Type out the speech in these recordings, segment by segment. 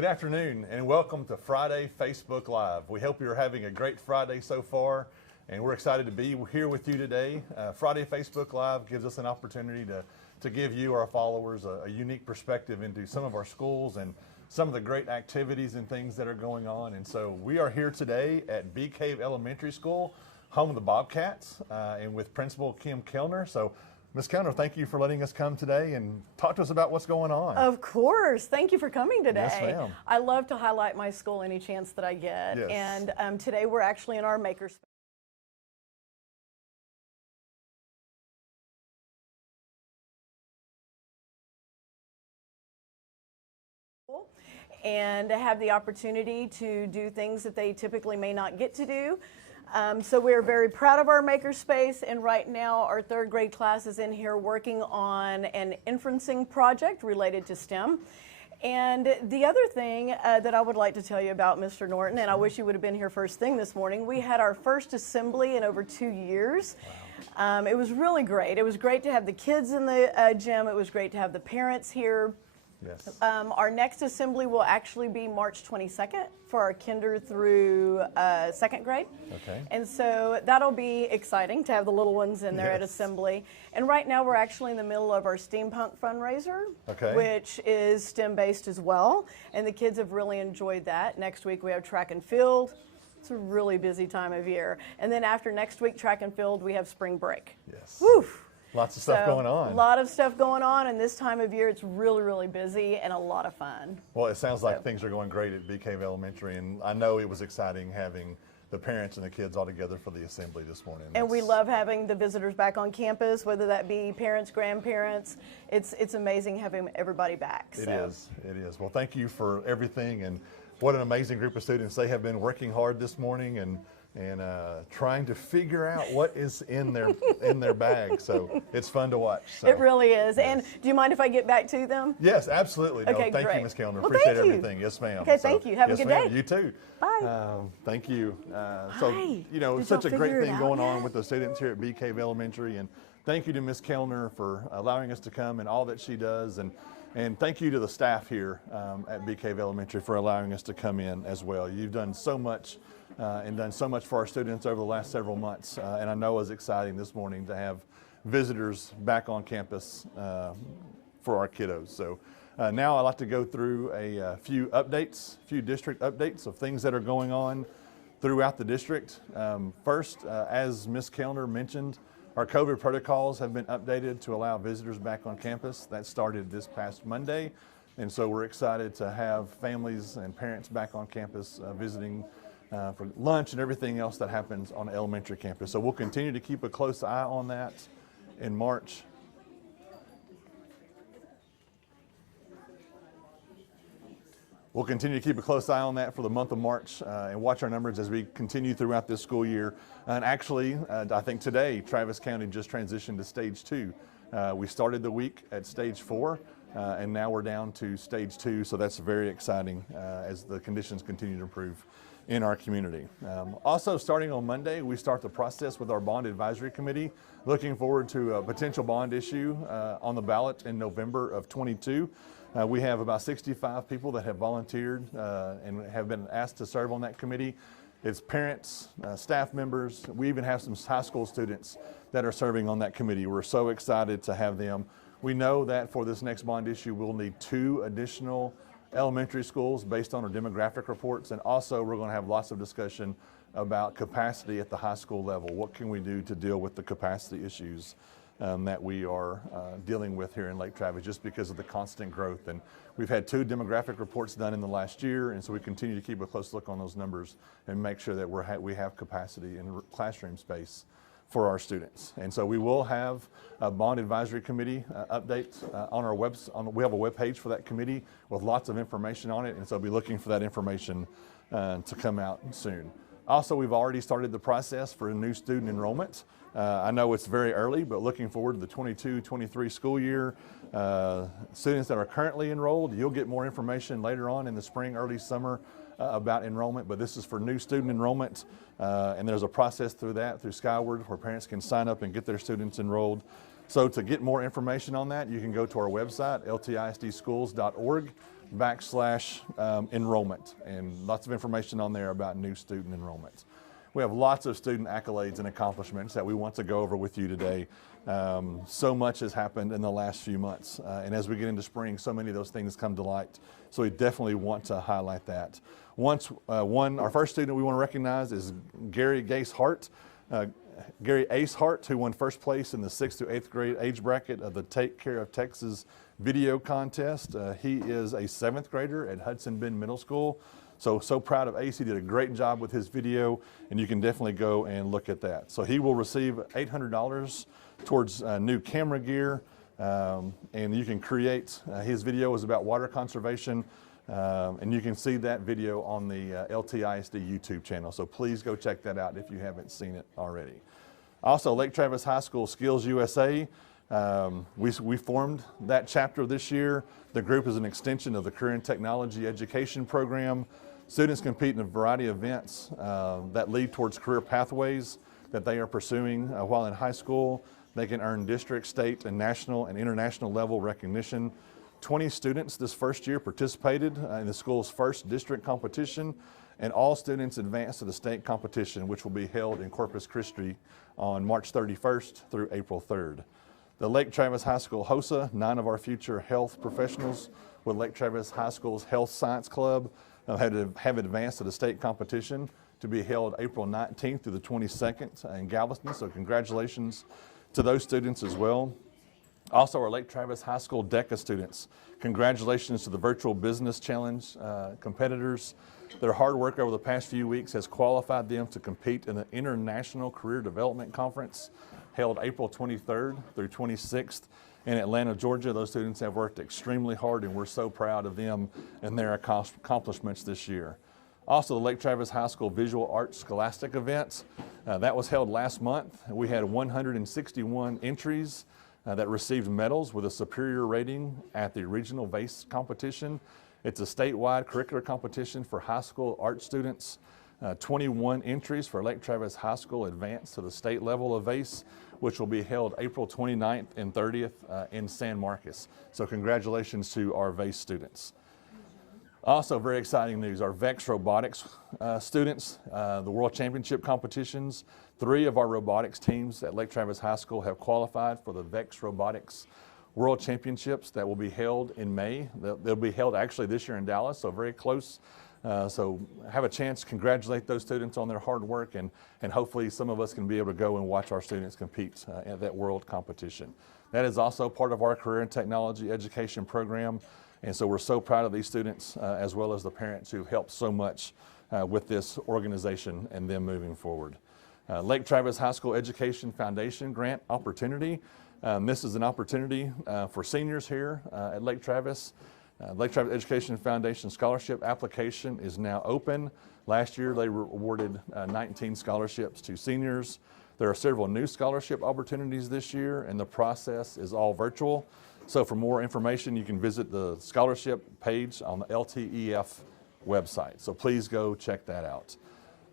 Good afternoon and welcome to Friday Facebook Live. We hope you're having a great Friday so far, and we're excited to be here with you today. Friday Facebook Live gives us an opportunity to give you, our followers, a unique perspective into some of our schools and some of the great activities and things that are going on. And so we are here today at Bee Cave Elementary School, home of the Bobcats, and with Principal Kim Kellner. So Ms. Kellner, thank you for letting us come today and talk to us about what's going on. Of course. Thank you for coming today. Yes, ma'am. I love to highlight my school any chance that I get. Yes. And today we're actually in our makerspace. And have the opportunity to do things that they typically may not get to do. So we're very proud of our makerspace, and right now our third grade class is in here working on an inferencing project related to STEM. And the other thing that I would like to tell you about Mr. Norton, and I wish you would have been here first thing this morning, we had our first assembly in over 2 years. Wow. It was really great. It was great to have the kids in the gym. It was great to have the parents here. Yes. Our next assembly will actually be March 22nd for our kinder through second grade. Okay. And so that'll be exciting to have the little ones in there at assembly. And right now we're actually in the middle of our steampunk fundraiser, which is STEM based as well. And the kids have really enjoyed that. Next week we have track and field. It's a really busy time of year. And then after next week, track and field, we have spring break. Yes. Woo! Lots of stuff going on. A lot of stuff going on, and this time of year it's really, really busy and a lot of fun. Well, it sounds like things are going great at Bee Cave Elementary, and I know it was exciting having the parents and the kids all together for the assembly this morning. And we love having the visitors back on campus, whether that be parents, grandparents. It's amazing having everybody back. It is. Well, thank you for everything, and what an amazing group of students. They have been working hard this morning and trying to figure out what is in their bag. So it's fun to watch. So. It really is. Yes. And do you mind if I get back to them? Yes, absolutely. No, okay, thank great. you, Ms. Kellner. Well, appreciate everything. Yes, ma'am. Okay, thank you. Have a good day. You too. Bye. Thank you. Hi. It's such a great thing going on with the students here at Bee Cave Elementary. And thank you to Ms. Kellner for allowing us to come and all that she does. And thank you to the staff here at Bee Cave Elementary for allowing us to come in as well. You've done so much and done so much for our students over the last several months. And I know it was exciting this morning to have visitors back on campus for our kiddos. So now I'd like to go through a few district updates of things that are going on throughout the district. First, as Ms. Kellner mentioned, our COVID protocols have been updated to allow visitors back on campus. That started this past Monday. And so we're excited to have families and parents back on campus visiting for lunch and everything else that happens on the elementary campus. So we'll continue to keep a close eye on that in March. We'll continue to keep a close eye on that for the month of March and watch our numbers as we continue throughout this school year. And actually, I think today, Travis County just transitioned to stage 2. We started the week at stage 4, and now we're down to stage 2. So that's very exciting as the conditions continue to improve in our community. Also, starting on Monday, we start the process with our bond advisory committee. Looking forward to a potential bond issue on the ballot in November of 22. We have about 65 people that have volunteered and have been asked to serve on that committee. It's parents, staff members. We even have some high school students that are serving on that committee. We're so excited to have them. We know that for this next bond issue, we'll need 2 additional elementary schools based on our demographic reports, and also we're going to have lots of discussion about capacity at the high school level. What can we do to deal with the capacity issues that we are dealing with here in Lake Travis just because of the constant growth? And we've had 2 demographic reports done in the last year, and so we continue to keep a close look on those numbers and make sure that we have capacity in classroom space for our students. And so we will have a bond advisory committee update on our we have a web page for that committee with lots of information on it, and so I'll be looking for that information to come out soon. Also, we've already started the process for a new student enrollment. I know it's very early, but looking forward to the 22-23 school year. Students that are currently enrolled, you'll get more information later on in the spring, early summer about enrollment, but this is for new student enrollment, and there's a process through Skyward, where parents can sign up and get their students enrolled. So to get more information on that, you can go to our website, ltisdschools.org. enrollment, and lots of information on there about new student enrollment. We have lots of student accolades and accomplishments that we want to go over with you today. So much has happened in the last few months, and as we get into spring, so many of those things come to light. So we definitely want to highlight that. Our first student we want to recognize is Gary Ace Hart, who won first place in the 6th to 8th grade age bracket of the Take Care of Texas video contest. He is a 7th grader at Hudson Bend Middle School. So proud of Ace. He did a great job with his video, and you can definitely go and look at that. So he will receive $800 towards new camera gear, and you can create, his video is about water conservation, and you can see that video on the LTISD YouTube channel. So please go check that out if you haven't seen it already. Also, Lake Travis High School Skills USA. We formed that chapter this year. The group is an extension of the Career and Technology Education Program. Students compete in a variety of events that lead towards career pathways that they are pursuing while in high school. They can earn district, state, and national and international level recognition. 20 students this first year participated in the school's first district competition, and all students advanced to the state competition, which will be held in Corpus Christi on March 31st through April 3rd. The Lake Travis High School HOSA, 9 of our future health professionals with Lake Travis High School's Health Science Club have advanced to the state competition to be held April 19th through the 22nd in Galveston, so congratulations to those students as well. Also, our Lake Travis High School DECA students, congratulations to the Virtual Business Challenge competitors. Their hard work over the past few weeks has qualified them to compete in the International Career Development Conference held April 23rd through 26th in Atlanta, Georgia. Those students have worked extremely hard, and we're so proud of them and their accomplishments this year. Also, the Lake Travis High School Visual Arts Scholastic event, that was held last month. We had 161 entries that received medals with a superior rating at the regional VASE competition. It's a statewide curricular competition for high school art students. 21 entries for Lake Travis High School advanced to the state level of VASE, which will be held April 29th and 30th in San Marcos. So congratulations to our VASE students. Also, very exciting news, our VEX robotics students, the World Championship competitions. 3 of our robotics teams at Lake Travis High School have qualified for the VEX Robotics World Championships that will be held in May. They'll be held actually this year in Dallas, so very close. So have a chance to congratulate those students on their hard work, and hopefully some of us can be able to go and watch our students compete at that world competition. That is also part of our Career and Technology Education program, and so we're so proud of these students as well as the parents who helped so much with this organization and them moving forward. Lake Travis High School Education Foundation grant opportunity. This is an opportunity for seniors here at Lake Travis. Lake Travis Education Foundation scholarship application is now open. Last year they awarded 19 scholarships to seniors. There are several new scholarship opportunities this year, and the process is all virtual. So for more information, you can visit the scholarship page on the LTEF website. So please go check that out.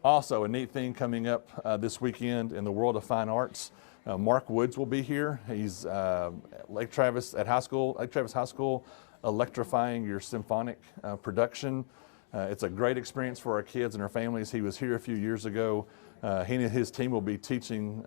Also, a neat thing coming up this weekend in the world of fine arts. Mark Woods will be here. He's Lake Travis High School, electrifying your symphonic production. It's a great experience for our kids and our families. He was here a few years ago. He and his team will be teaching,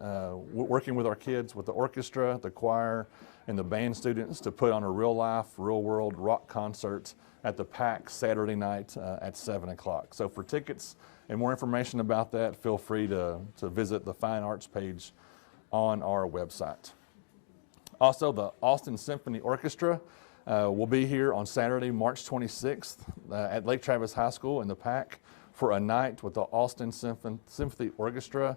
working with our kids with the orchestra, the choir, and the band students to put on a real-life, real-world rock concert at the PAC Saturday night at 7 o'clock. So for tickets and more information about that, feel free to visit the Fine Arts page on our website. Also, the Austin Symphony Orchestra will be here on Saturday, March 26th at Lake Travis High School in the PAC for a night with the Austin Symphony Orchestra.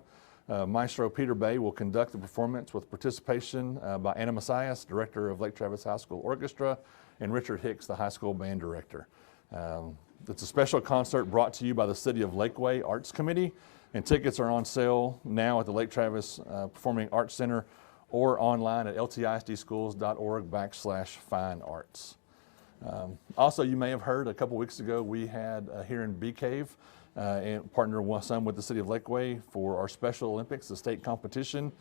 Maestro Peter Bay will conduct the performance with participation by Anna Messias, director of Lake Travis High School Orchestra, and Richard Hicks, the high school band director. It's a special concert brought to you by the City of Lakeway Arts Committee, and tickets are on sale now at the Lake Travis Performing Arts Center or online at ltisdschools.org/finearts. Also, you may have heard a couple weeks ago we had here in Bee Cave and partnered with the City of Lakeway for our Special Olympics, the state competition.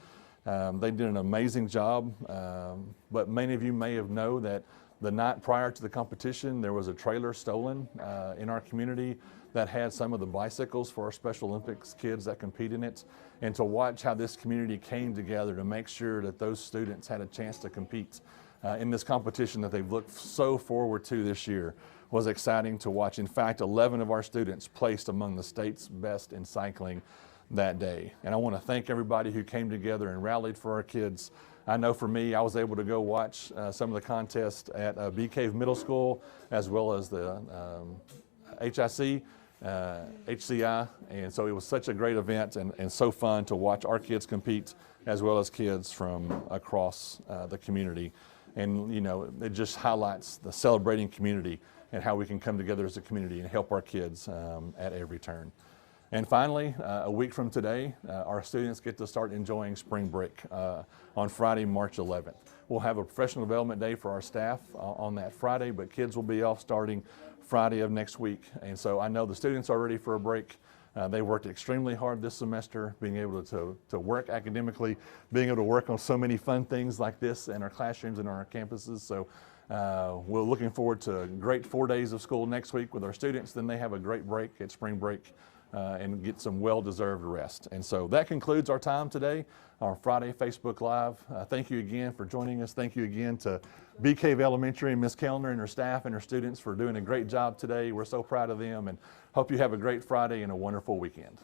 They did an amazing job, but many of you may have known that The night prior to the competition, there was a trailer stolen in our community that had some of the bicycles for our Special Olympics kids that compete in it. And to watch how this community came together to make sure that those students had a chance to compete in this competition that they've looked so forward to this year was exciting to watch. In fact, 11 of our students placed among the state's best in cycling that day. And I want to thank everybody who came together and rallied for our kids. I know for me, I was able to go watch some of the contests at Bee Cave Middle School, as well as the HIC, HCI, and so it was such a great event and so fun to watch our kids compete, as well as kids from across the community. And you know, it just highlights the celebrating community and how we can come together as a community and help our kids at every turn. And finally, a week from today, our students get to start enjoying spring break on Friday, March 11th. We'll have a professional development day for our staff on that Friday, but kids will be off starting Friday of next week. And so I know the students are ready for a break. They worked extremely hard this semester, being able to work academically, being able to work on so many fun things like this in our classrooms and on our campuses. So we're looking forward to a great 4 days of school next week with our students. Then they have a great break at spring break and get some well-deserved rest. And so that concludes our time today, our Friday Facebook Live. Thank you again for joining us. Thank you again to Bee Cave Elementary and Ms. Kellner and her staff and her students for doing a great job today. We're so proud of them and hope you have a great Friday and a wonderful weekend.